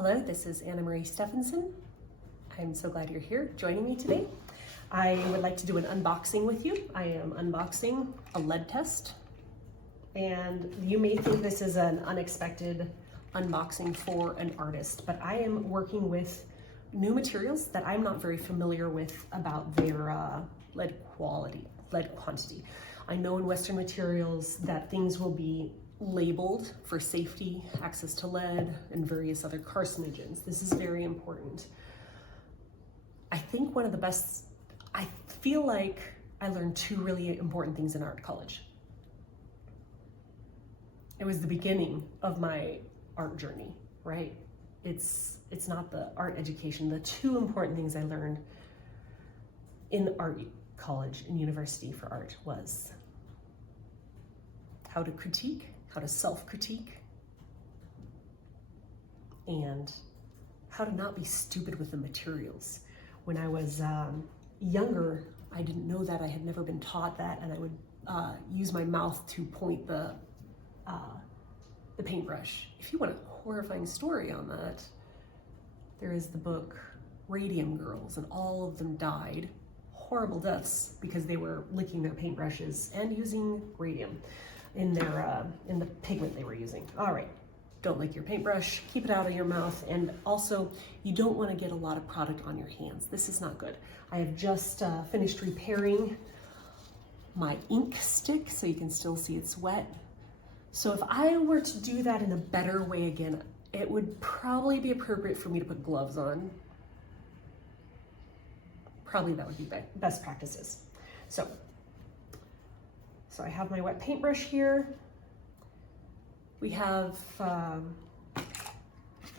Hello, this is Anna Marie Steffenson. I'm so glad you're here joining me today. I would like to do an unboxing with you. I am unboxing a lead test, and you may think this is an unexpected unboxing for an artist, but I am working with new materials that I'm not very familiar with about their lead quantity. I know in Western materials that things will be labeled for safety, access to lead, and various other carcinogens. This is very important. I think I feel like I learned two really important things in art college. It was the beginning of my art journey, right? It's not the art education. The two important things I learned in art college and university for art was how to critique, how to self-critique, and how to not be stupid with the materials. When I was younger, I didn't know that. I had never been taught that, and I would use my mouth to point the paintbrush. If you want a horrifying story on that, there is the book Radium girls, and all of them died horrible deaths because they were licking their paintbrushes and using radium in the pigment they were using. All right, don't lick your paintbrush, keep it out of your mouth, and also you don't want to get a lot of product on your hands. This is not good. I have just finished repairing my ink stick, so you can still see it's wet. So if I were to do that in a better way again, it would probably be appropriate for me to put gloves on. Probably that would be best practices. So I have my wet paintbrush here. We have the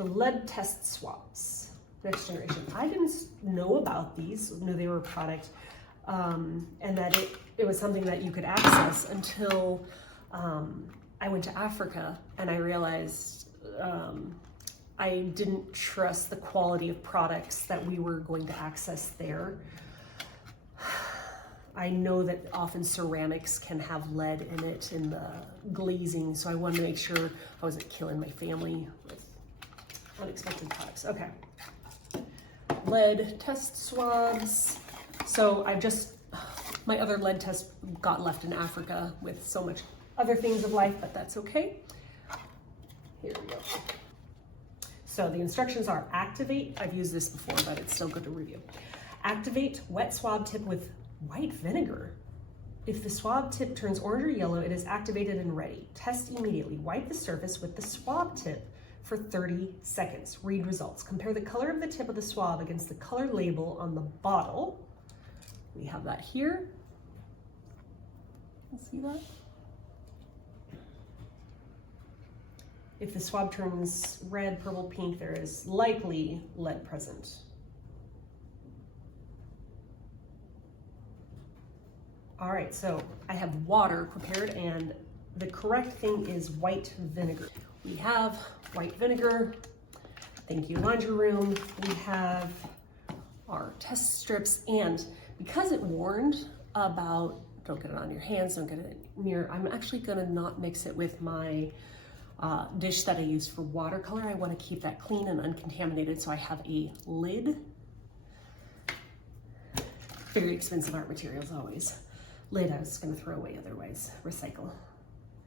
lead test swabs, next generation. I didn't know about these, knew they were a product, and that it was something that you could access until I went to Africa, and I realized I didn't trust the quality of products that we were going to access there. I know that often ceramics can have lead in it in the glazing, so I wanted to make sure I wasn't killing my family with unexpected products. Okay, lead test swabs. So my other lead test got left in Africa with so much other things of life, but that's okay. Here we go. So the instructions are: activate. I've used this before, but it's still good to review. Activate wet swab tip with white vinegar. If the swab tip turns orange or yellow, it is activated and ready. Test immediately. Wipe the surface with the swab tip for 30 seconds. Read results. Compare the color of the tip of the swab against the color label on the bottle. We have that here. You see that? If the swab turns red, purple, pink, there is likely lead present. All right, so I have water prepared, and the correct thing is white vinegar. We have white vinegar. Thank you, laundry room. We have our test strips, and because it warned about don't get it on your hands, don't get it near, I'm actually gonna not mix it with my dish that I use for watercolor. I want to keep that clean and uncontaminated, so I have a lid. Very expensive art materials always. Lid I was going to throw away otherwise, recycle.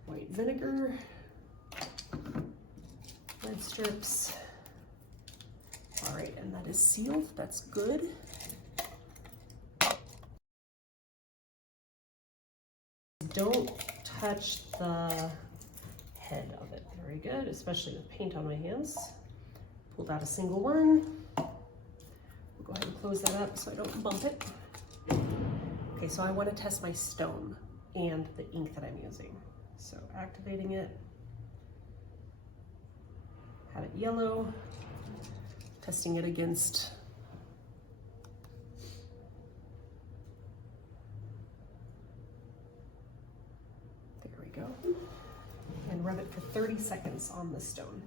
White vinegar, lead strips. All right, and that is sealed, that's good. Don't touch the head of it. Very good, especially with paint on my hands. Pulled out a single one. We'll go ahead and close that up so I don't bump it. Okay, so I want to test my stone and the ink that I'm using. So activating it, have it yellow, testing it against go, and rub it for 30 seconds on the stone.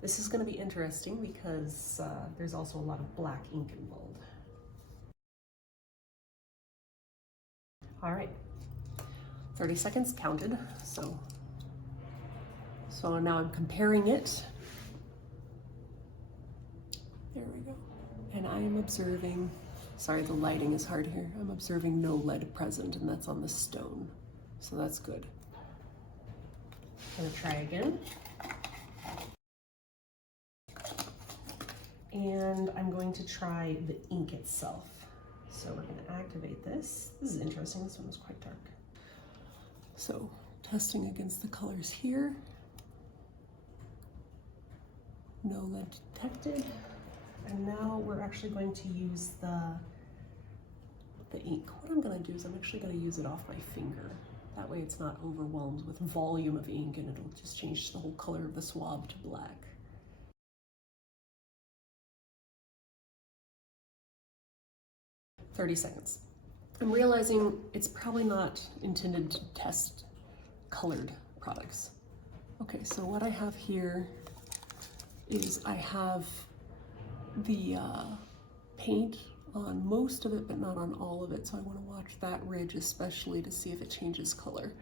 This is going to be interesting because there's also a lot of black ink involved. All right, 30 seconds counted, so So now I'm comparing it. There we go. And I am observing, sorry, the lighting is hard here. I'm observing no lead present, and that's on the stone. So that's good. I'm gonna try again. And I'm going to try the ink itself. So we're gonna activate this. This is interesting, this one was quite dark. So testing against the colors here. No lead detected. And now we're actually going to use the ink. What I'm gonna do is I'm actually gonna use it off my finger. That way it's not overwhelmed with volume of ink and it'll just change the whole color of the swab to black. "30 seconds. I'm realizing it's probably not intended to test colored products. Okay, so what I have here is I have the paint on most of it, but not on all of it. So I want to watch that ridge especially to see if it changes color.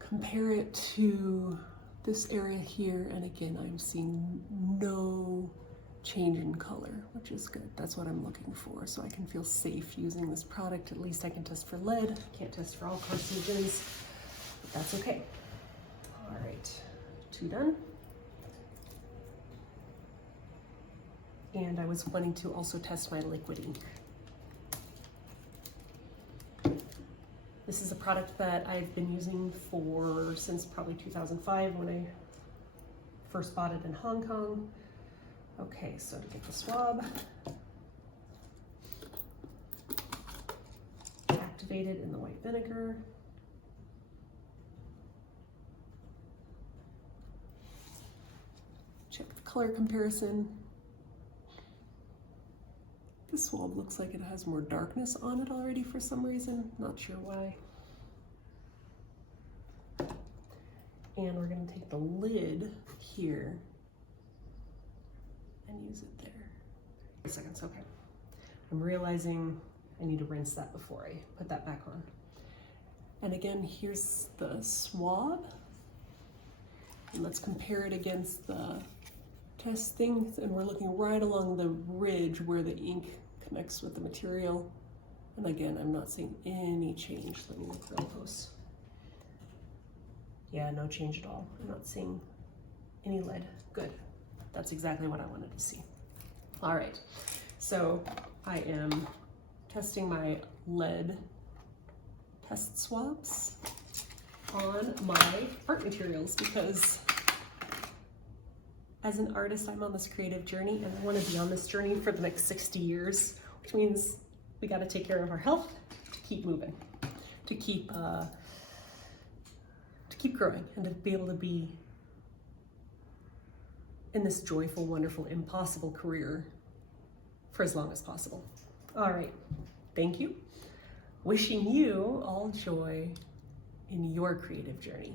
Compare it to this area here, and again, I'm seeing no change in color, which is good. That's what I'm looking for, so I can feel safe using this product. At least I can test for lead. Can't test for all carcinogens, but that's okay. All right, 2 done. And I was wanting to also test my liquid ink. This is a product that I've been using since probably 2005 when I first bought it in Hong Kong. Okay, so to get the swab, activate it in the white vinegar. Check the color comparison. This swab looks like it has more darkness on it already for some reason, not sure why. And we're gonna take the lid here and use it there. 30 seconds, okay. I'm realizing I need to rinse that before I put that back on. And again, here's the swab. And let's compare it against the test thing, and we're looking right along the ridge where the ink connects with the material. And again, I'm not seeing any change. Let me look real close. Yeah, no change at all. I'm not seeing any lead. Good. That's exactly what I wanted to see. All right, so I am testing my lead test swabs on my art materials because as an artist, I'm on this creative journey and I want to be on this journey for the next 60 years, which means we got to take care of our health to keep moving, to keep growing, and to be able to be in this joyful, wonderful, impossible career for as long as possible. All right, thank you. Wishing you all joy in your creative journey.